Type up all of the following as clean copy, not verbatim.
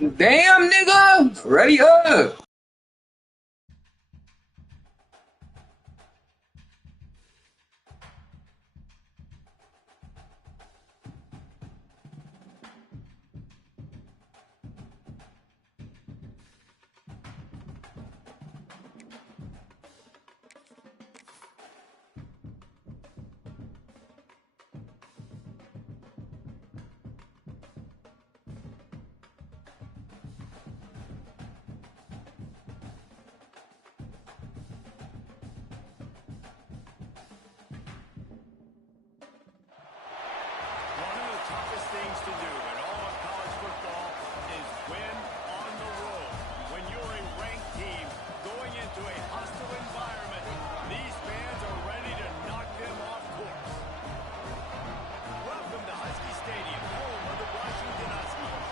Damn, nigga! Ready up! One of the toughest things to do in all of college football is win on the road. When you're a ranked team going into a hostile environment, these fans are ready to knock them off course. Welcome to Husky Stadium, home of the Washington Huskies.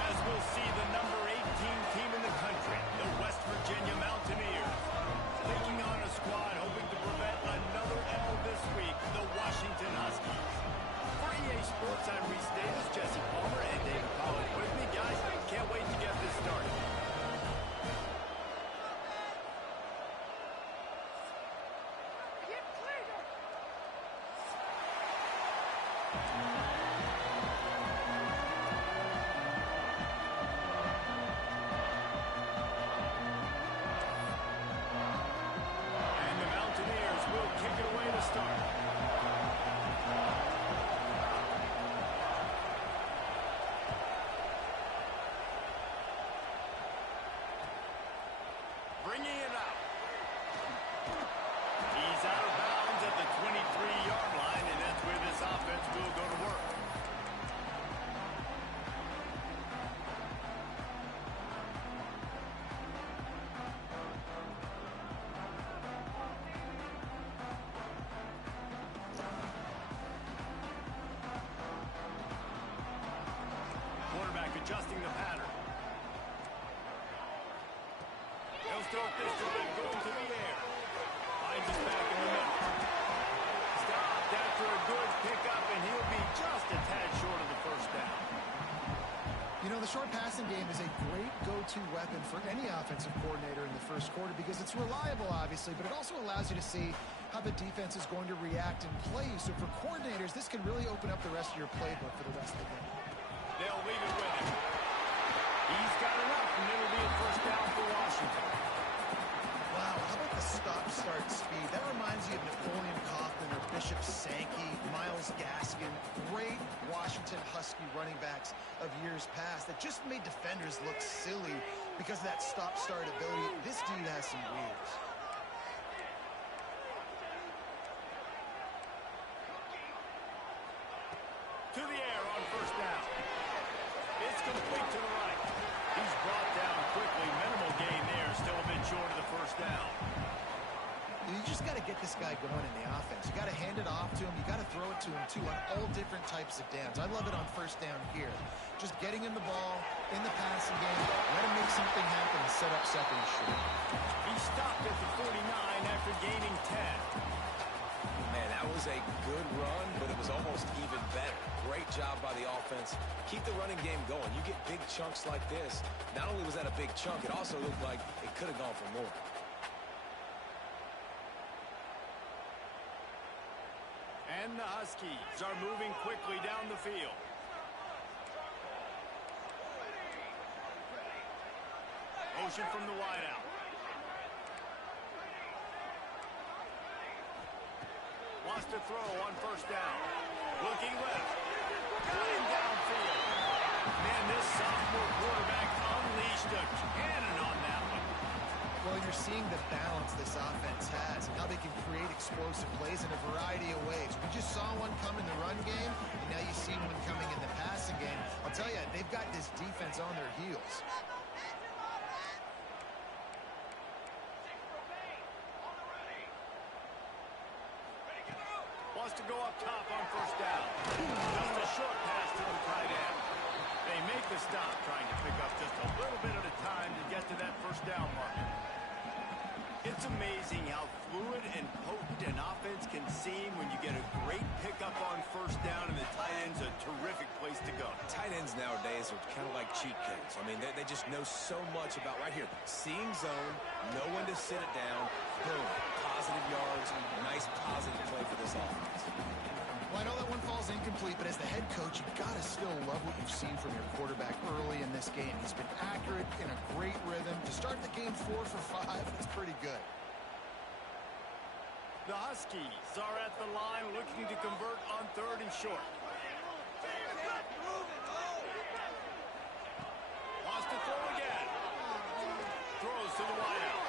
As we'll see the number 18 team in the country, the West Virginia Mountaineers, taking on a squad hoping to prevent another L this week, the Washington Huskies. For EA Sports, I'm Reese Davis, Jesse Palmer, and David Pollack with me. Guys, can't wait to get this started. And the Mountaineers will kick it away to start. Bringing it out. He's out of bounds at the 23-yard line, and that's where this offense will go to work. Quarterback adjusting the pattern. He'll start this drive going to the air. Finds us back in the middle. Stopped after a good pickup, and he'll be just a tad short of the first down. You know, the short passing game is a great go-to weapon for any offensive coordinator in the first quarter because it's reliable, obviously, but it also allows you to see how the defense is going to react and play. So for coordinators, this can really open up the rest of your playbook for the rest of the game. They'll leave it with him. He's got enough, and it'll be a first down for Washington. Wow, how about the stop-start speed? That reminds you of Napoleon Kaufman or Bishop Sankey, Myles Gaskin, great Washington Husky running backs of years past that just made defenders look silly because of that stop-start ability. This dude has some wheels. To the air on first down. It's complete to the right. He's brought down quickly. Minimal gain there. Still a bit short of the first down. You just got to get this guy going in the offense. You got to hand it off to him. You got to throw it to him, too, on all different types of downs. I love it on first down here. Just getting him the ball in the passing game. Let him make something happen and set up second and short. He stopped at the 49 after gaining 10. Man, that was a good run, but it was almost even better. Great job by the offense. Keep the running game going. You get big chunks like this. Not only was that a big chunk, it also looked like it could have gone for more. And the Huskies are moving quickly down the field. Motion from the wideout. Wants to throw on first down. Looking left. Got him downfield. Man, this sophomore quarterback unleashed a cannon on that one. Well, you're seeing the balance this offense has and how they can create explosive plays in a variety of ways. We just saw one come in the run game, and now you see one coming in the passing game. I'll tell you, they've got this defense on their heels. Wants to go up top on first down. Just a short pass to the tight end. They make the stop, trying to pick up just a little bit at a time to get to that first down marker. It's amazing how fluid and potent an offense can seem when you get a great pickup on first down, and the tight end's a terrific place to go. Tight ends nowadays are kind of like cheat codes. I mean, they just know so much about right here. Seeing zone, know when to sit it down, boom, positive yards, nice positive play for this offense. Well, I know that one falls incomplete, but as the head coach, you've got to still love what you've seen from your quarterback early in this game. He's been accurate, in a great rhythm. To start the game 4 for 5, that's pretty good. The Huskies are at the line looking to convert on 3rd and short. Wants to throw again. Throws to the wideout.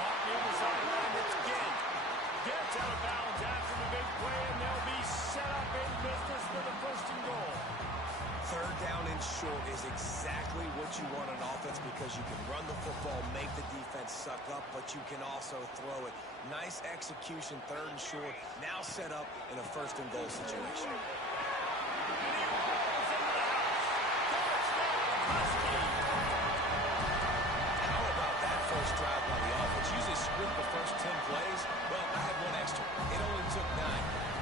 Caught near the sideline. It's Ginn. Gets out of bounds after the big play, and they'll be set up in business for the 1st and goal. 3rd down and short is exactly what you want on offense because you can run the football, make the defense suck up, but you can also throw it. Nice execution, 3rd and short, now set up in a 1st and goal situation. How about that first drive by the offense? Usually sprint the first 10 plays. Well, I had one extra. It only took 9.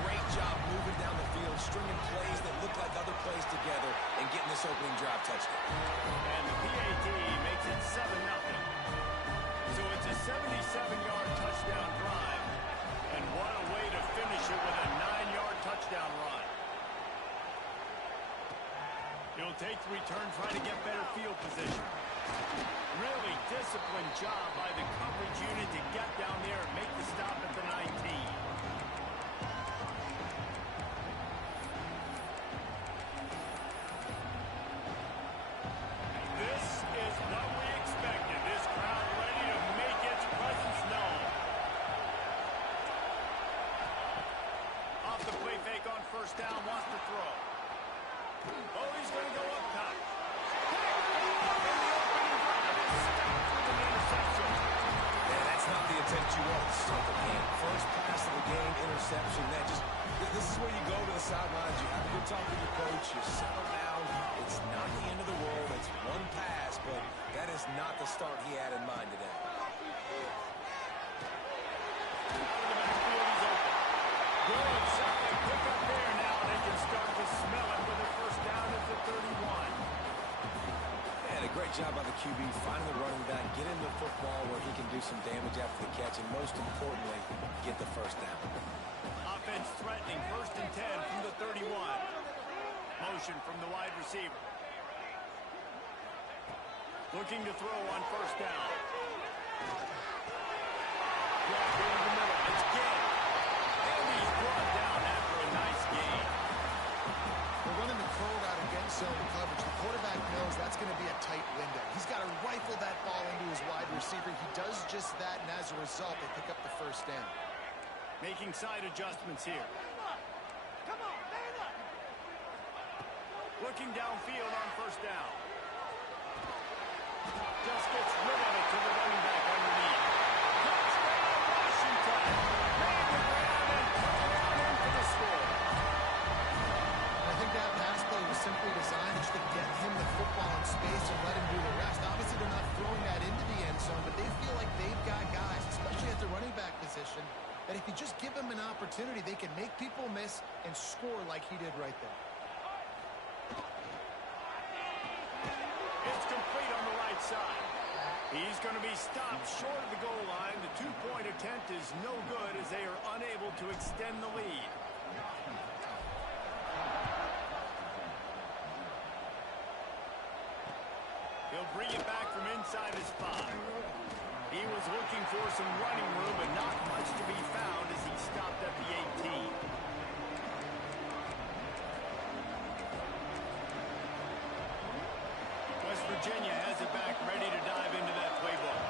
Great job moving down the field, stringing plays that look like other plays together, and getting this opening drive touchdown. And the PAT makes it 7-0. So it's a 77-yard touchdown drive. And what a way to finish it with a 9-yard touchdown run. He'll take the return, try to get better field position. Really disciplined job by the coverage unit to get down there and make the stop at the 19. This is what we expected. This crowd ready to make its presence known. Off the play fake on 1st down, wants to throw. Oh, he's going to go up top. Yeah, that's not the attempt you want to start the game. First pass of the game, interception. This is where you go to the sidelines. You have a good talk with your coach. You settle down. It's not the end of the world. It's one pass, but that is not the start he had in mind today. Good, solid pick up there now. They can start to smell it with a 1st down at the 31. And a great job by the QB, finding the running back, get him the football where he can do some damage after the catch, and most importantly, get the 1st down. Offense threatening, 1st and 10 from the 31. Motion from the wide receiver. Looking to throw on 1st down. Drop into the middle. It's Ginn. And he's brought down after a nice gain. We're running the crow route against zone coverage. The quarterback knows that's going to be a tight window. He's got to rifle that ball into his wide receiver. He does just that, and as a result, they pick up the 1st down. Making side adjustments here. Come on, man up. Looking downfield on 1st down. Just gets rid of it to the running back underneath. Touchdown, Washington. Made the grab and touchdown in for the score. I think that pass play was simply designed just to get him the football in space and let him do the rest. Obviously, they're not throwing that into the end zone, but they feel like they've got guys, especially at the running back position, that if you just give them an opportunity, they can make people miss and score like he did right there. It's complete on the right side. He's going to be stopped short of the goal line. The 2-point attempt is no good as they are unable to extend the lead. He'll bring it back from inside his 5. He was looking for some running room, but not much to be found as he stopped at the 18. West Virginia has it back, ready to dive into that playbook.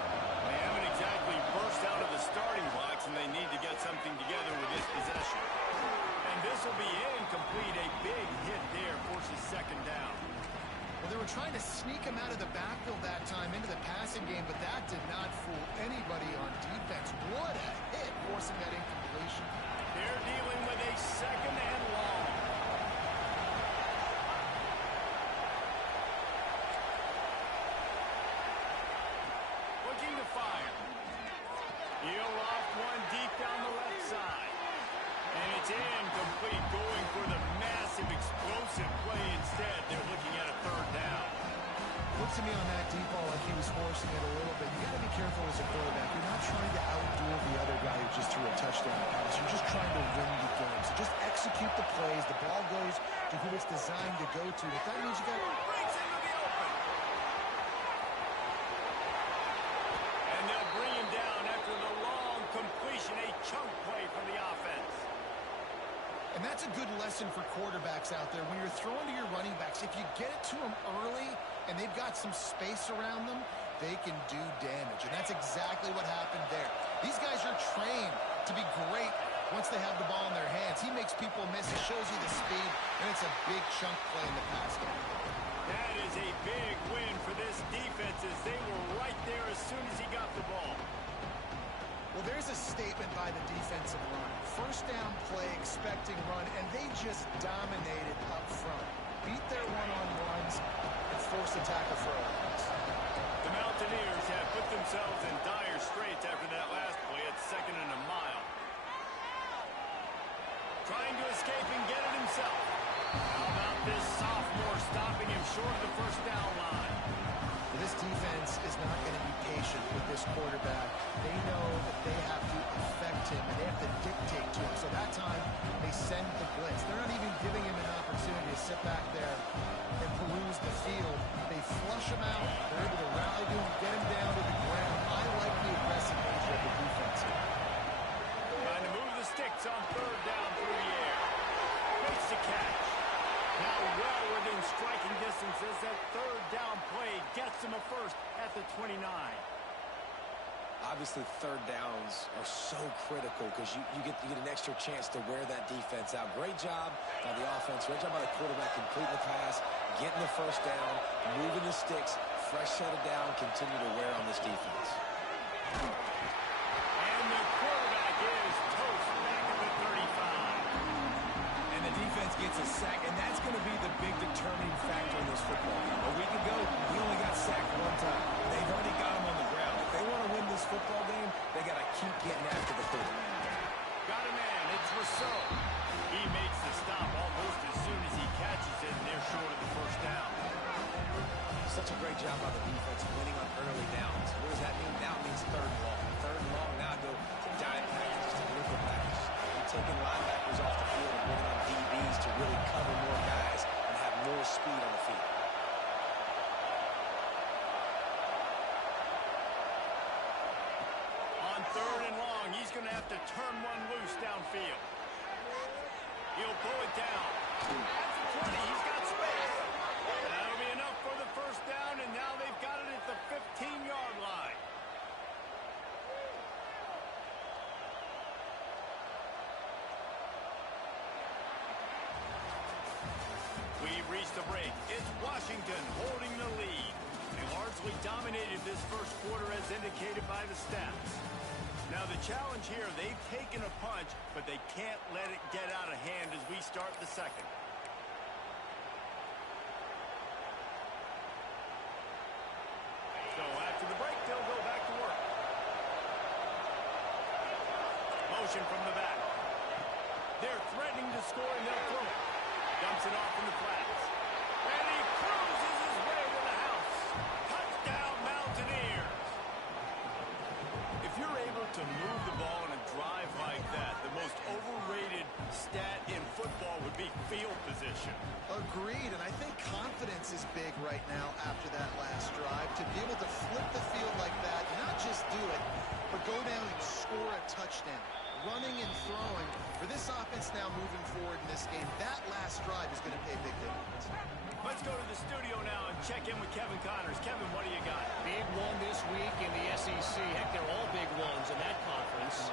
They haven't exactly burst out of the starting blocks, and they need to get something together with this possession. And this will be incomplete. A big hit there forces 2nd down. Well, they were trying to sneak him out of the backfield that time into the passing game, but that did not fool anybody on defense. What a hit, forcing that incompletion. They're dealing with a 2nd and long. Looking to fire. to me on that deep ball like he was forcing it a little bit. You got to be careful as a quarterback. You're not trying to outduel the other guy who just threw a touchdown pass. You're just trying to win the game. So just execute the plays. The ball goes to who it's designed to go to. But that means you got to... Breaks into the open. And they'll bring him down after the long completion, a chunk play from the offense. And that's a good lesson for quarterbacks out there. When you're throwing to your running backs, if you get it to them early and they've got some space around them, they can do damage. And that's exactly what happened there. These guys are trained to be great once they have the ball in their hands. He makes people miss. It shows you the speed, and it's a big chunk play in the pass game. That is a big win for this defense as they were right there as soon as he got the ball. Well, there's a statement by the defensive line. First down play, expecting run, and they just dominated up front. Beat their one-on-ones and force a tackle for a loss. The Mountaineers have put themselves in dire straits after that last play at 2nd and a mile. Trying to escape and get it himself. How about this sophomore stopping him short of the first down line? Well, this defense is not going to be patient with this quarterback. They know that they have to affect him, and they have to dictate to him. So that time, they send the blitz. They're not even giving him an opportunity to sit back there and peruse the field. They flush him out. They're able to rally to him, get him down to the ground. I like the aggressive nature of the defense here. Trying to move the sticks on 3rd down through the air. Makes the catch. Now well within striking distance as that 3rd down play gets him a first at the 29. Obviously, 3rd downs are so critical because you get an extra chance to wear that defense out. Great job by the offense. Great job by the quarterback completing the pass, getting the first down, moving the sticks, fresh set of down, continue to wear on this defense. And the quarterback is toast back at the 35. And the defense gets a sack, and that's going to be the big determining factor in this football game. A week ago, he only got sacked 1 time. They've already got him on the ground. If they want to win this football game, they got to keep getting after the quarterback. Got a man. It's Rousseau. He makes the stop almost as soon as he catches it, and they're short of the first down. Such a great job by the defense winning on early downs. What does that mean? Now it means 3rd and long. 3rd and long, now go to dime packages, to nickel packages. You're taking linebackers off the field and bringing on DBs to really cover more guys and have more speed on the field. On 3rd and long, he's going to have to turn one loose downfield. He'll pull it down. At the 20, he's got space. That'll be enough for the first down, and now they've got it at the 15-yard line. We've reached the break. It's Washington holding the lead. They largely dominated this first quarter as indicated by the stats. Now the challenge here, they've taken a punch, but they can't let it get out of hand as we start the second. So after the break, they'll go back to work. Motion from the back. They're threatening to score, and they'll throw it. Dumps it off in the flats. And he cruises his way to the house. Touchdown, Mountaineers. If you're able to move the ball in a drive like that, the most overrated stat in football would be field position. Agreed, and I think confidence is big right now after that last drive. To be able to flip the field like that, not just do it, but go down and score a touchdown. Running and throwing. For this offense now moving forward in this game, that last drive is going to pay big dividends. Let's go to the studio now and check in with Kevin Connors. Kevin, what do you got? Big one this week in the SEC. Heck, they're all big ones in that conference.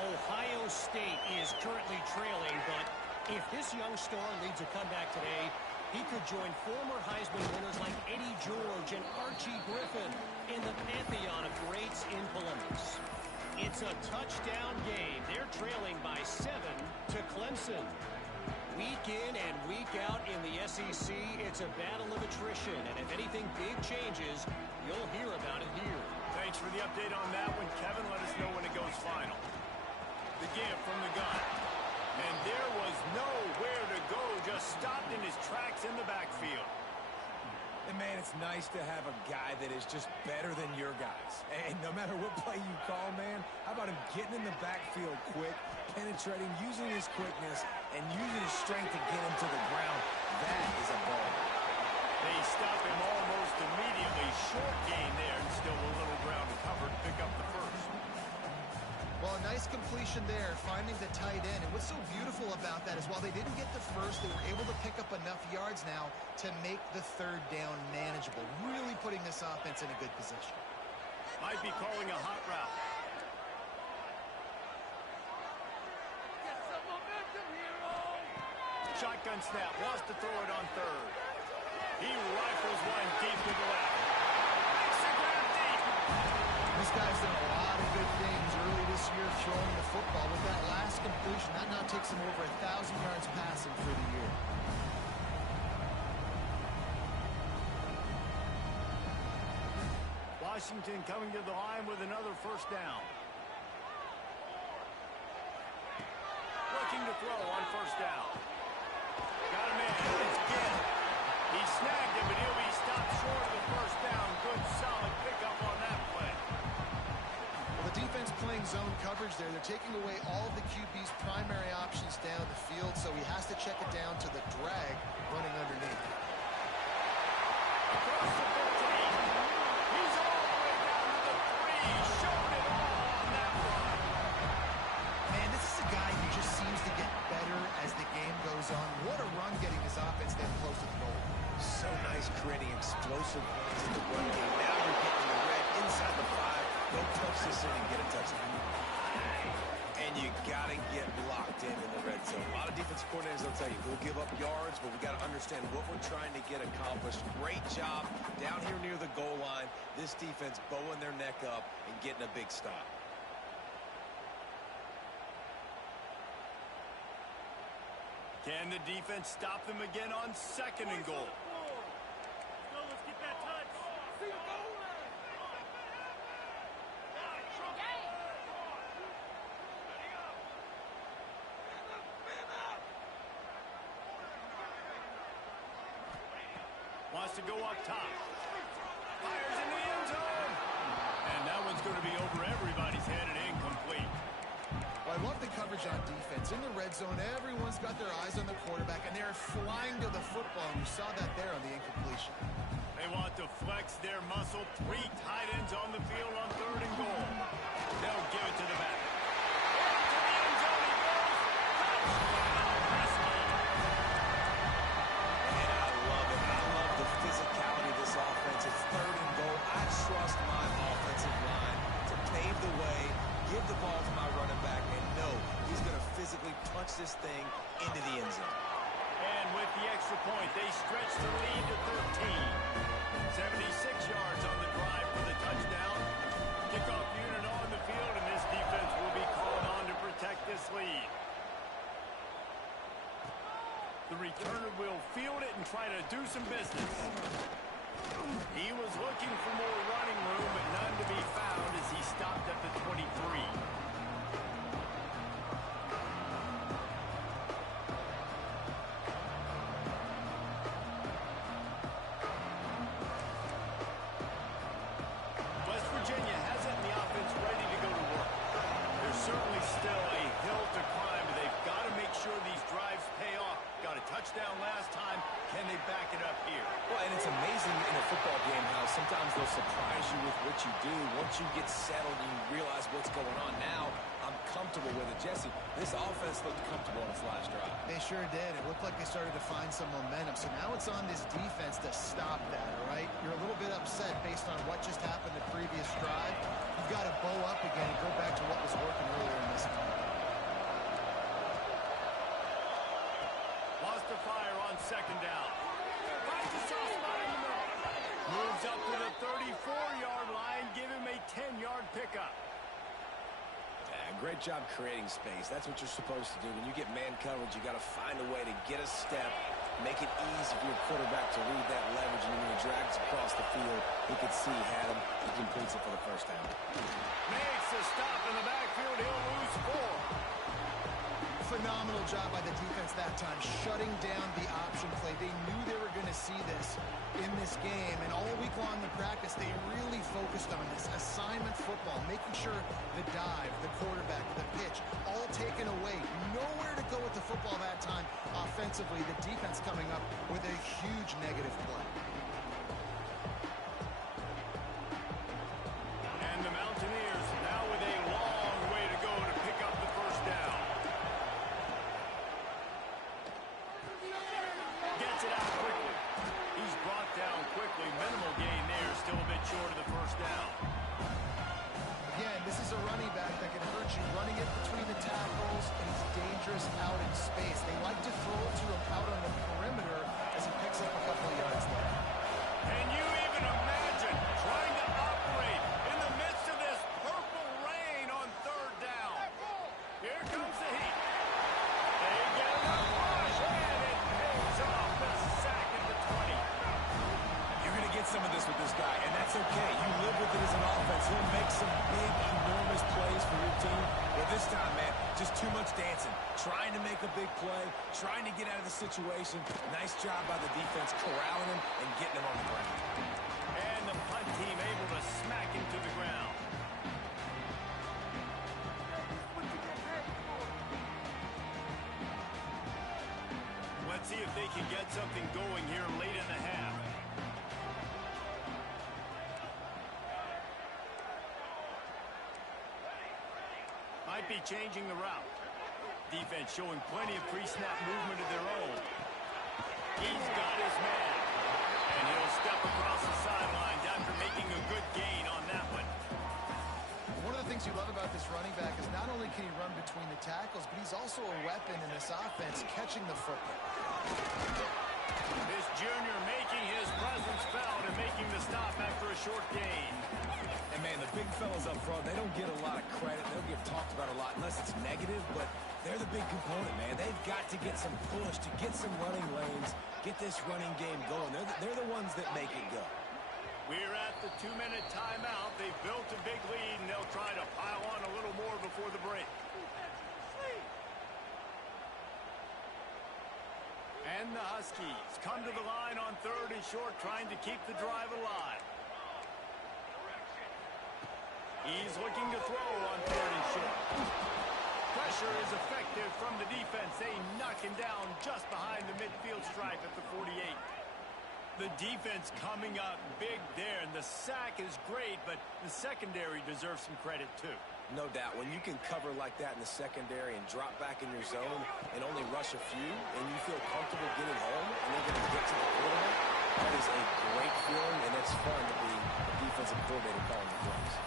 Ohio State is currently trailing, but if this young star leads a comeback today, he could join former Heisman winners like Eddie George and Archie Griffin in the pantheon of greats in Columbus. It's a touchdown game. They're trailing by 7 to Clemson. Week in and week out in the SEC, it's a battle of attrition. And if anything big changes, you'll hear about it here. Thanks for the update on that one, Kevin. Let us know when it goes final. The give from the gun. And there was nowhere to go. Just stopped in his tracks in the backfield. And, man, it's nice to have a guy that is just better than your guys. And no matter what play you call, man, how about him getting in the backfield quick, penetrating, using his quickness, and using his strength to get him to the ground? That is a ball. They stop him almost immediately. Short gain there, and still a little ground to cover to pick up the first. Well, a nice completion there, finding the tight end. And what's so beautiful about that is while they didn't get the first, they were able to pick up enough yards now to make the third down manageable, really putting this offense in a good position. Might be calling a hot route. Shotgun snap, wants to throw it on third. He rifles one deep to the left. Makes the grab deep. This guy's done a lot of good things early this year throwing the football. With that last completion, that now takes him over 1,000 yards passing for the year. Washington coming to the line with another first down. Looking to throw on first down. Got him in. It's Gill. He snagged him, but he'll be stopped short of the first down. Good, solid pickup on that play. Well, the defense playing zone coverage there. They're taking away all of the QB's primary options down the field, so he has to check it down to the drag running underneath. Across the 15. He's all the way down to the 3. Showing it all on that run. Man, this is a guy who just seems to get better as the game goes on. What a run getting his offense that close to the goal. So nice creating explosive runs in the run game. Now you're getting the red inside the 5. Go touch this in and get a touchdown. And you got to get locked in the red zone. A lot of defensive coordinators will tell you, we'll give up yards, but we got to understand what we're trying to get accomplished. Great job down here near the goal line. This defense bowing their neck up and getting a big stop. Can the defense stop them again on second and goal? Let's get that touch. Wants to go up top. Fires in the end zone. And that one's going to be over everybody's head and incomplete. Well, I love the coverage on defense. In the red zone, everyone's got their eyes on the quarterback, and they're flying to the football, and you saw that there on the incompletion. They want to flex their muscle. 3 tight ends on the field on third and goal. They'll give it to the back. Into the end zone he goes. Touchdown, Preston. And I love it. I love the physicality of this offense. It's third and goal. I trust my offensive line to pave the way, give the ball to my running back, and know he's going to physically punch this thing into the end zone. And with the extra point, they stretch the lead to 13. 76 yards on the drive for the touchdown. Kickoff unit on the field, and this defense will be called on to protect this lead. The returner will field it and try to do some business. He was looking for more running room, but none to be found as he stopped at the 23. West Virginia has it in the offense ready to go to work. There's certainly still a hill to climb, but they've got to make sure these drives pay off. Got a touchdown last time. Can they back it up here? Well, and it's amazing in a football game how sometimes they'll surprise you with what you do. Once you get settled and you realize what's going on now, I'm comfortable with it. Jesse, this offense looked comfortable on its last drive. They sure did. It looked like they started to find some momentum. So now it's on this defense to stop that, all right? You're a little bit upset based on what just happened the previous drive. You've got to bow up again and go back to what was working earlier in this game. Wants to fire on second down. Finds a soft spot in the middle. Moves up to the 34-yard line. Give him a 10-yard pickup. Yeah, great job creating space. That's what you're supposed to do. When you get man coverage, you got to find a way to get a step, make it easy for your quarterback to read that leverage, and when he drags across the field, he could see he had him. He completes it for the first down. Makes a stop in the backfield. He'll lose 4. Phenomenal job by the defense that time, shutting down the option play. They knew they were going to see this in this game, and all week long in practice, they really focused on this assignment football, making sure the dive, the quarterback, the pitch, all taken away. Nowhere to go with the football that time offensively. The defense coming up with a huge negative play. And the Mountaineers now with a long way to go to pick up the first down. Gets it out quickly. He's brought down quickly. Minimal gain there. Still a bit short of the first down. Again, this is a running back that can hurt you, running it between the tackles, and he's dangerous out in space. They like to throw it to him out on the perimeter as he picks up a couple of yards there. Can you even imagine trying to operate in the midst of this purple rain on third down? Here comes the heat. They get enough push, and it pays off the sack at the 20. You're going to get some of this with this guy, and that's okay. You live with it as an offense. He'll make some big, enormous plays for your team. Well, this time, man, just too much dancing. Trying to make a big play, trying to get out of the situation. Nice job by the defense corralling him and getting him on the ground. And the punt team able to smack him to the ground. Let's see if they can get something going here late in the half. Might be changing the route. Defense showing plenty of pre-snap movement of their own. He's got his man. And he'll step across the sidelines after making a good gain on that one. One of the things you love about this running back is not only can he run between the tackles, but he's also a weapon in this offense, catching the football. This junior making his presence felt and making the stop after a short gain. And, man, the big fellas up front, they don't get a lot of credit. They don't get talked about a lot unless it's negative, but they're the big component, man. They've got to get some push, to get some running lanes, get this running game going. They're the ones that make it go. We're at the 2-minute timeout. They've built a big lead, and they'll try to pile on a little more before the break. And the Huskies come to the line on third and short, trying to keep the drive alive. He's looking to throw on third and short. Pressure is effective from the defense. They knock him down just behind the midfield stripe at the 48. The defense coming up big there, and the sack is great, but the secondary deserves some credit too. No doubt. When you can cover like that in the secondary and drop back in your zone and only rush a few, and you feel comfortable getting home and then going to get to the quarterback, that is a great feeling, and it's fun to be a defensive coordinator calling the plays.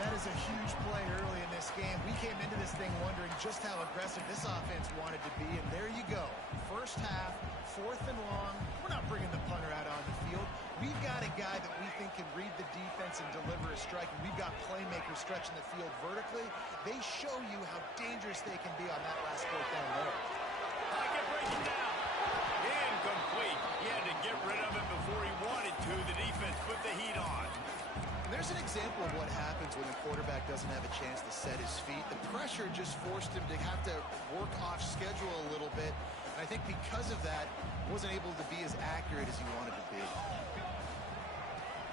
That is a huge play early in this game. We came into this thing wondering just how aggressive this offense wanted to be, and there you go. First half, 4th and long. We're not bringing the punter out on the field. We've got a guy that we think can read the defense and deliver a strike, and we've got playmakers stretching the field vertically. They show you how dangerous they can be on that last 4th down there. Pocket breaking down. Incomplete. He had to get rid of it before he wanted to. The defense put the heat on. There's an example of what happens when the quarterback doesn't have a chance to set his feet. The pressure just forced him to have to work off schedule a little bit. And I think because of that, wasn't able to be as accurate as he wanted to be.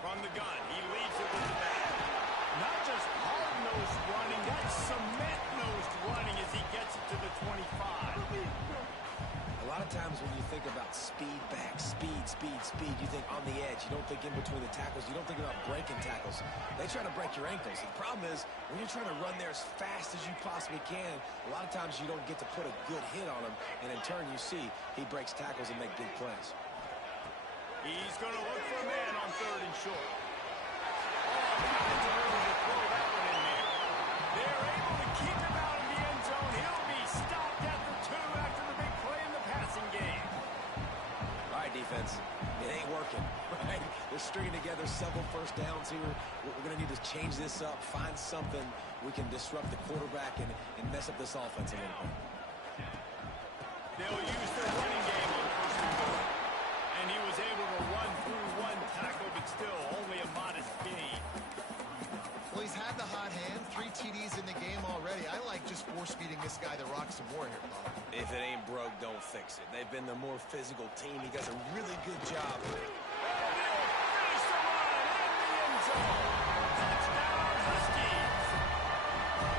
From the gun, he leads it with the back. Not just hard-nosed running, that's cement-nosed running as he gets it to the 25. A lot of times when you think about speed back, speed, you think on the edge. You don't think in between the tackles. You don't think about breaking tackles. They try to break your ankles. The problem is when you're trying to run there as fast as you possibly can, a lot of times you don't get to put a good hit on him, and in turn you see he breaks tackles and make big plays. He's going to look for a man on third and short. Oh, kinds of room to throw that one in there. They're able to keep him out of the end zone. He'll be stopped at the 2 after the big play in the passing game. All right, defense. It ain't working, right? They're stringing together several first downs here. We're going to need to change this up, find something we can disrupt the quarterback and mess up this offense a little bit. They'll use their running game on first and goal. And he was able to run through one tackle, but still only a modest gain. Well, he's had the hot hand, 3 TDs in the game already. I like just force-feeding this guy the rock some more here, Paul. If If it ain't broke, don't fix it. They've been the more physical team. He does a really good job. Finish the run in the end zone. Touchdown, Huskies.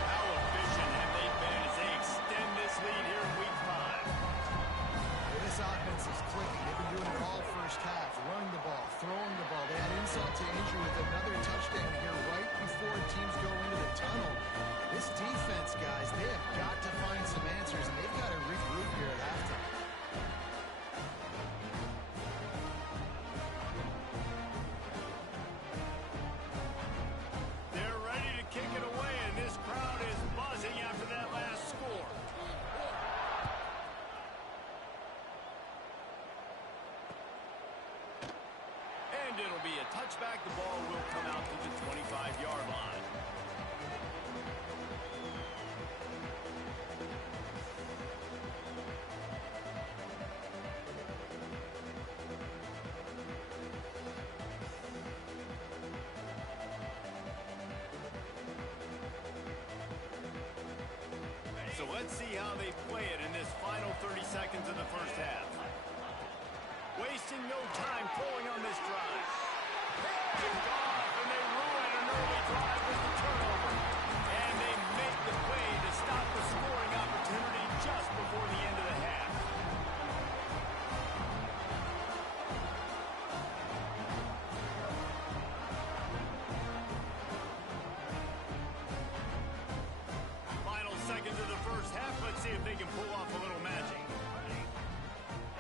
How efficient have they been as they extend this lead here in Week 5? Well, this offense is clicking. They've been doing it all first half. Running the ball, throwing the ball. They had insult to injury with another touchdown here right before teams go into the tunnel. This defense, guys, they have got to find some answers, and they've got to regroup here at halftime. They're ready to kick it away, and this crowd is buzzing after that last score. And it'll be a touchback. The ball will come out to the 25-yard line. So let's see how they play it in this final 30 seconds of the first half. Wasting no time throwing on this drive. Picked off, and they ruin an early drive with the turnover. And they make the play to stop the scoring opportunity just before the end of the half. Final seconds of the first half. Let's see if they can pull off a little magic.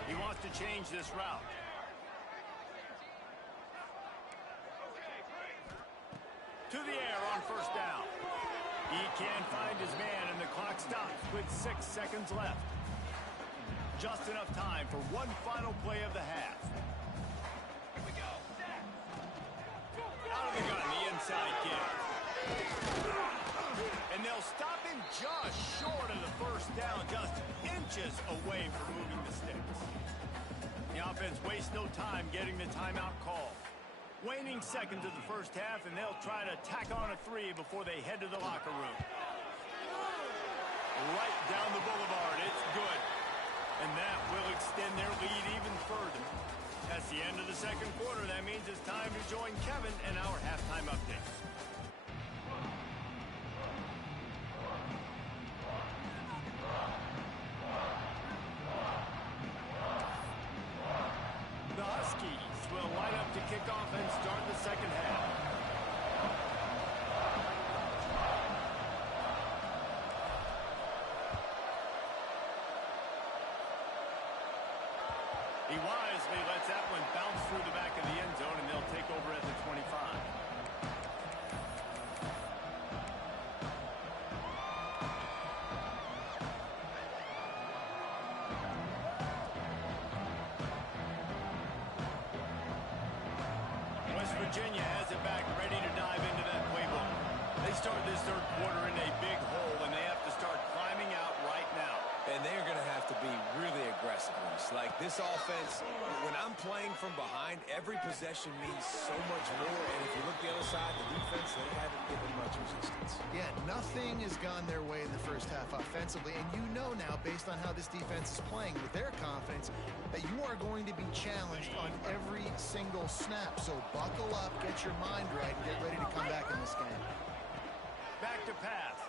He wants to change this route. To the air on first down. He can't find his man, and the clock stops with 6 seconds left. Just enough time for one final play of the half. Here we go. Out of the gun, the inside kick. And they'll stop him just short of the first down, just inches away from moving the sticks. The offense wastes no time getting the timeout call. Waning seconds of the first half, and they'll try to tack on a 3 before they head to the locker room. Right down the boulevard, it's good. And that will extend their lead even further. That's the end of the second quarter. That means it's time to join Kevin and our halftime updates. The Huskies will line up to kick off and start the second half. He wisely lets that one bounce through the back of the end zone, and they'll take over at the 25. Virginia has it back, ready to dive into that playbook. They start this third quarter in a big hole, and they have to start climbing out right now. And they're going to have to be really aggressive. Like this offense, when I'm playing from behind, every possession means so much more. And if you look the other side, the defense, they haven't given much resistance. Yeah, nothing has gone their way in the first half offensively. And you know now, based on how this defense is playing with their confidence, that you are going to be challenged on every single snap. So buckle up, get your mind right, and get ready to come back in this game. Back to pass.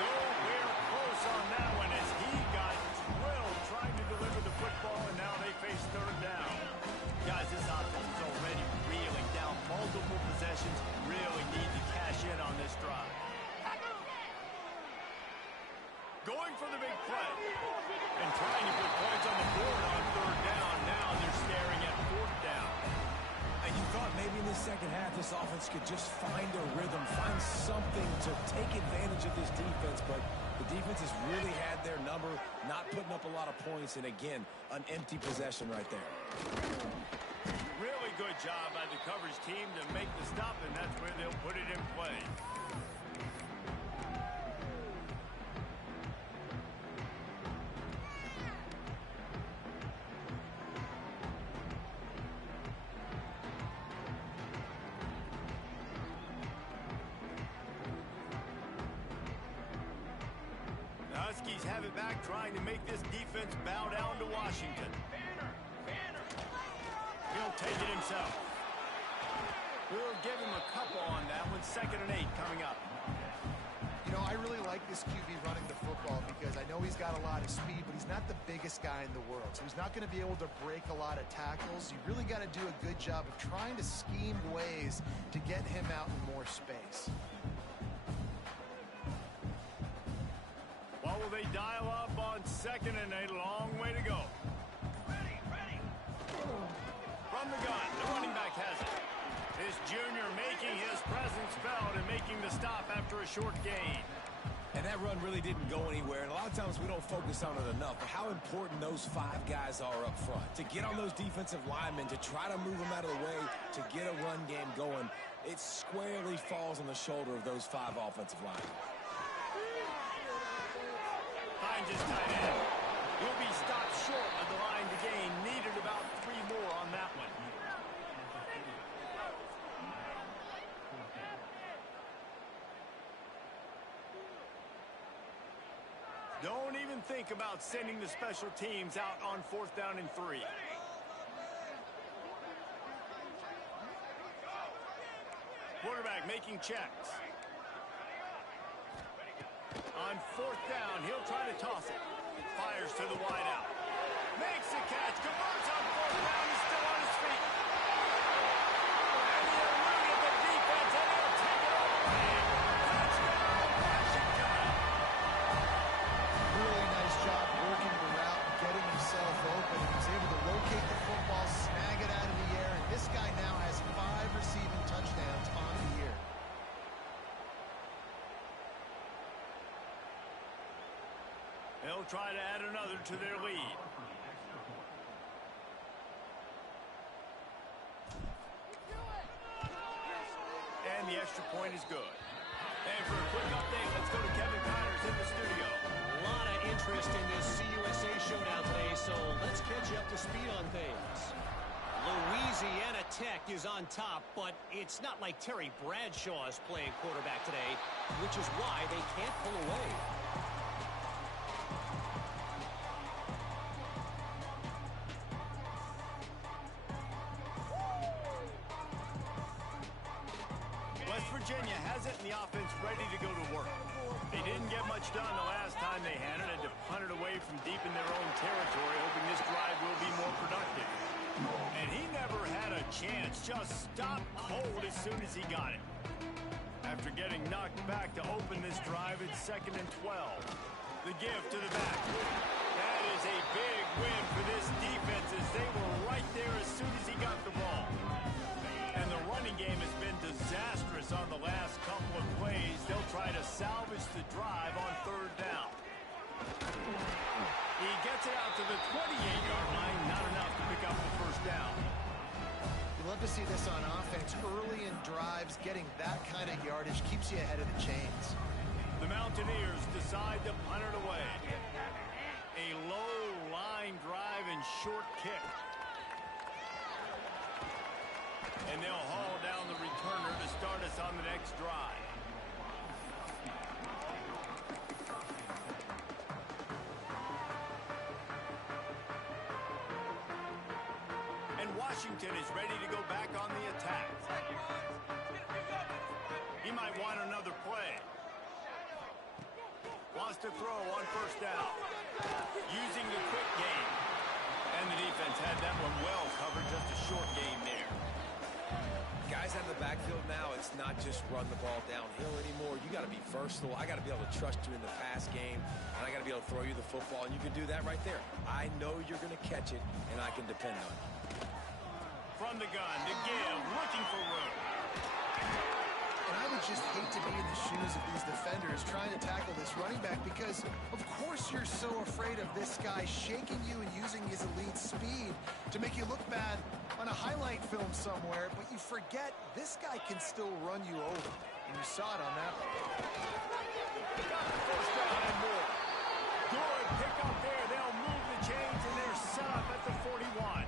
Nowhere close on that one as he got drilled trying to deliver the football, and now they face third down. Guys, this offense is already reeling down multiple possessions. Really need to cash in on this drive. Going for the big play and trying to put points on the board on third down. Now they're staring at fourth down. And you thought maybe in the second half this offense could just find a rhythm, find something to take advantage of this defense, but the defense has really had their number, not putting up a lot of points, and again, an empty possession right there. Really good job by the coverage team to make the stop, and that's where they'll put it in play. Huskies have it back, trying to make this defense bow down to Washington. He'll take it himself. We'll give him a couple on that one. 2nd and 8 coming up. You know, I really like this QB running the football because I know he's got a lot of speed, but he's not the biggest guy in the world. So he's not going to be able to break a lot of tackles. You really got to do a good job of trying to scheme ways to get him out in more space. What will they dial up on 2nd and 8? Long way to go. Ready. From the gun, the running back has it. This junior making his presence felt and making the stop after a short gain. And that run really didn't go anywhere, and a lot of times we don't focus on it enough, but how important those 5 guys are up front. To get on those defensive linemen, to try to move them out of the way, to get a run game going, it squarely falls on the shoulder of those 5 offensive linemen. Finds his tight end. He'll be stopped short of the line to gain. Needed about 3 more on that one. Don't even think about sending the special teams out on 4th down and 3. Quarterback making checks. On 4th down, he'll try to toss it. Fires to the wideout. Makes the catch. Converts on 4th down. He's still on his feet. And he eluded the defense, and he'll take it all the way. Touchdown, Washington. Really nice job working the route and getting himself open. He was able to locate the football, snag it out of the air, and this guy now has 5 receiving touchdowns on the year. They'll try to add another to their lead. And the extra point is good. And for a quick update, let's go to Kevin Connors in the studio. A lot of interest in this CUSA showdown today, so let's catch you up to speed on things. Louisiana Tech is on top, but it's not like Terry Bradshaw is playing quarterback today, which is why they can't pull away. West Virginia has it, and the offense ready to go to work. They didn't get much done the last time they had it, had to punt it away from deep in their own territory, hoping this drive will be more productive. And he never had a chance, just stopped cold as soon as he got it. After getting knocked back to open this drive, it's 2nd and 12. The give to the back. That is a big win for this defense as they were right there as soon as he got the ball. And the running game has been disastrous on the last couple of plays. They'll try to salvage the drive on 3rd down. He gets it out to the 28-yard line, not enough to pick up the 1st down. You love to see this on offense. Early in drives, getting that kind of yardage keeps you ahead of the chains. The Mountaineers decide to punt it away. A low line drive and short kick. And they'll haul down the returner to start us on the next drive. And Washington is ready to go back on the attack. He might want another play. Wants to throw on 1st down. Using the quick game. And the defense had that one well covered, just a short game there. Guys out of the backfield now, it's not just run the ball downhill anymore. You got to be versatile. I got to be able to trust you in the pass game, and I got to be able to throw you the football, and you can do that right there. I know you're going to catch it, and I can depend on you. From the gun, the give, looking for room. And I would just hate to be in the shoes of these defenders trying to tackle this running back because, of course, you're so afraid of this guy shaking you and using his elite speed to make you look bad on a highlight film somewhere, but you forget this guy can still run you over. And you saw it on that one. Got the 1st down and more. Good pick up there. They'll move the chains, and they're set up at the 41.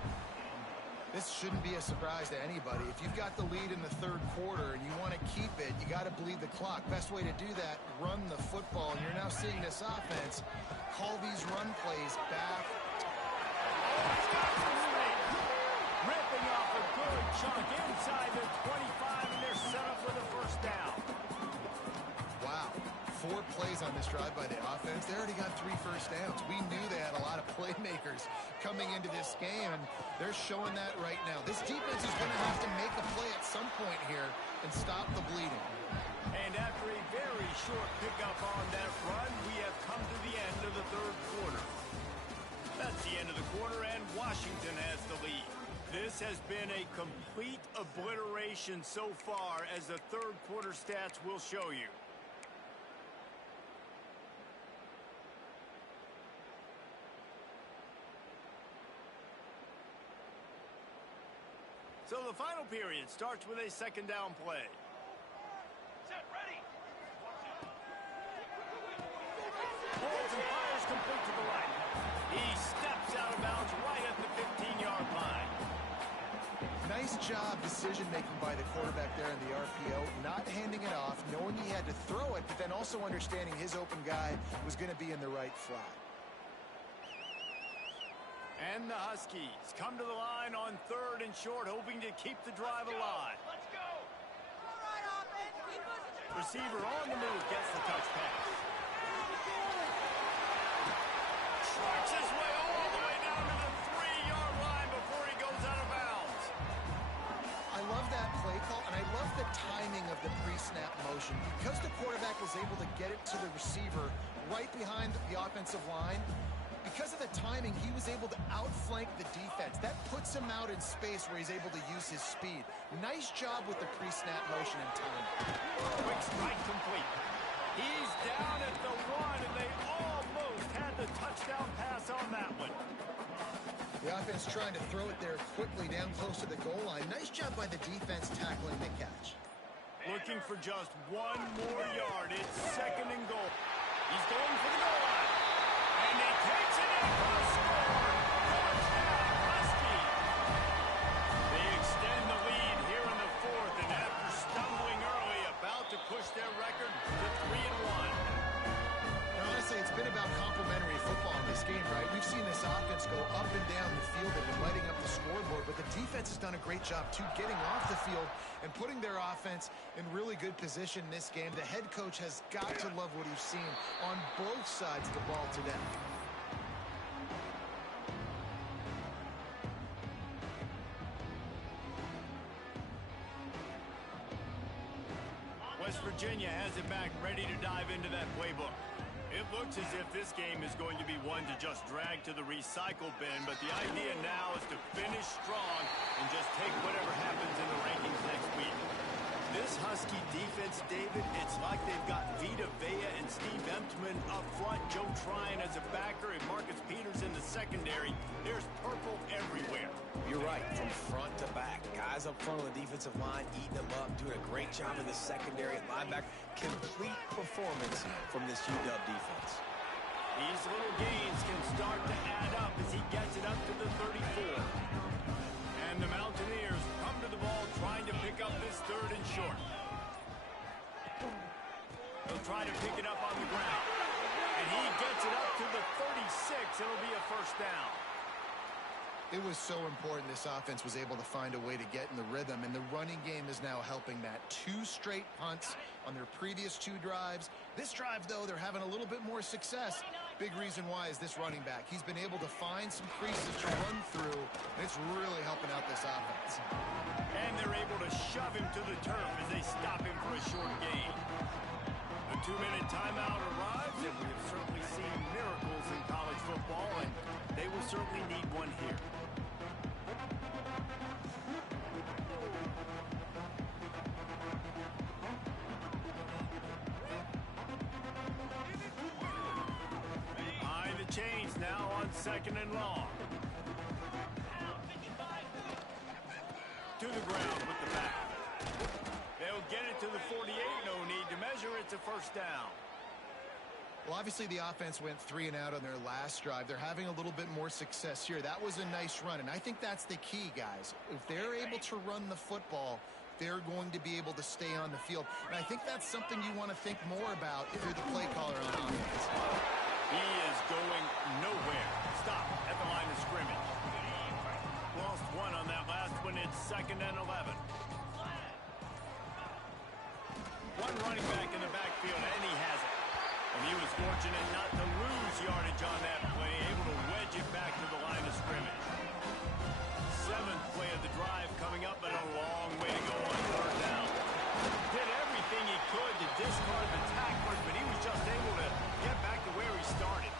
This shouldn't be a surprise to anybody. If you've got the lead in the third quarter and you want to keep it, you got to bleed the clock. Best way to do that, run the football. And you're now seeing this offense call these run plays back. Ripping off a good chunk inside the 25, and they're set up with a first down. Wow. 4 plays on this drive by the offense. They already got 3 first downs. We knew they had a lot of playmakers coming into this game, and they're showing that right now. This defense is going to have to make a play at some point here and stop the bleeding. And after a very short pickup on that run, we have come to the end of the third quarter. That's the end of the quarter, and Washington has the lead. This has been a complete obliteration so far, as the third quarter stats will show you. So the final period starts with a second down play. Set, ready. Holds and fires complete to the right. He steps out of bounds right at the 15-yard line. Nice job decision-making by the quarterback there in the RPO, not handing it off, knowing he had to throw it, but then also understanding his open guy was going to be in the right flat. And the Huskies come to the line on third and short, hoping to keep the drive alive. Let's go. All right, offense. Keep us in the Receiver on the move, gets the touch pass. Trucks his way all the way down to the 3-yard line before he goes out of bounds. I love that play call, and I love the timing of the pre-snap motion. Because the quarterback was able to get it to the receiver right behind the offensive line, because of the timing, he was able to outflank the defense. That puts him out in space where he's able to use his speed. Nice job with the pre-snap motion and timing. Quick strike complete. He's down at the 1, and they almost had the touchdown pass on that one. The offense trying to throw it there quickly down close to the goal line. Nice job by the defense tackling the catch. Looking for just 1 more yard. It's second and goal. He's going for the goal line. And he takes it in for the score. Touchdown, Husky. They extend the lead here in the fourth, and after stumbling early, about to push their record to 3-1. Honestly, it's been about complementary football in this game, right? We've seen this offense go up and down the field. They've been lighting up the scoreboard, but the defense has done a great job, too, getting off the field and putting their offense in really good position in this game. The head coach has got to love what he's seen on both sides of the ball today. West Virginia has it back, ready to dive into that playbook. It looks as if this game is going to be one to just drag to the recycle bin, but the idea now is to finish strong and just take whatever happens in the rankings next week. This Husky defense, David, it's like they've got Vita Vea and Steve Emtman up front, Joe Tryon as a backer, and Marcus Peters in the secondary. There's purple everywhere. You're right, from front to back. Guys up front on the defensive line eating them up, doing a great job in the secondary at linebacker. Complete performance from this UW defense. These little gains can start to add up as he gets it up to the 34. And the Mountaineers come to the ball trying to pick up this third and short. They'll try to pick it up on the ground. And he gets it up to the 36. It'll be a first down. It was so important this offense was able to find a way to get in the rhythm, and the running game is now helping that. 2 straight punts on their previous 2 drives. This drive, though, they're having a little bit more success. Big reason why is this running back. He's been able to find some creases to run through, and it's really helping out this offense. And they're able to shove him to the turf as they stop him for a short gain. A 2-minute timeout arrives, and we have certainly seen miracles in college football, and they will certainly need one here. Behind the chains now on second and long. To the ground with the back. They'll get it to the 48. No need to measure. It's a first down. Well, obviously the offense went 3 and out on their last drive. They're having a little bit more success here. That was a nice run, and I think that's the key, guys. If they're able to run the football, they're going to be able to stay on the field. And I think that's something you want to think more about if you're the play caller on offense. He is going nowhere. Stop at the line of scrimmage. Lost one on that last one. It's 2nd and 11. One running back in the backfield, and he has it. And he was fortunate not to lose yardage on that play, able to wedge it back to the line of scrimmage. 7th play of the drive coming up, but a long way to go on 3rd down. Did everything he could to discard the tacklers, but he was just able to get back to where he started.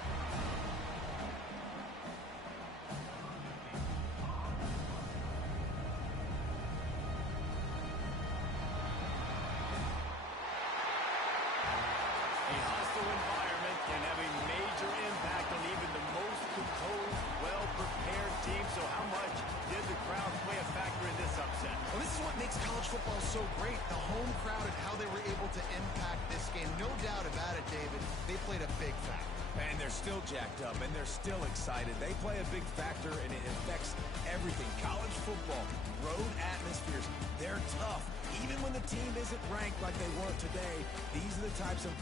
Environment can have a major impact on even the most composed, well-prepared team. So how much did the crowd play a factor in this upset? Well, this is what makes college football so great. The home crowd and how they were able to impact this game. No doubt about it, David. They played a big factor. And they're still jacked up, and they're still excited. They play a big factor, and it affects everything. College football, road atmospheres, they're tough. Even when the team isn't ranked like they weren't today, these are the types of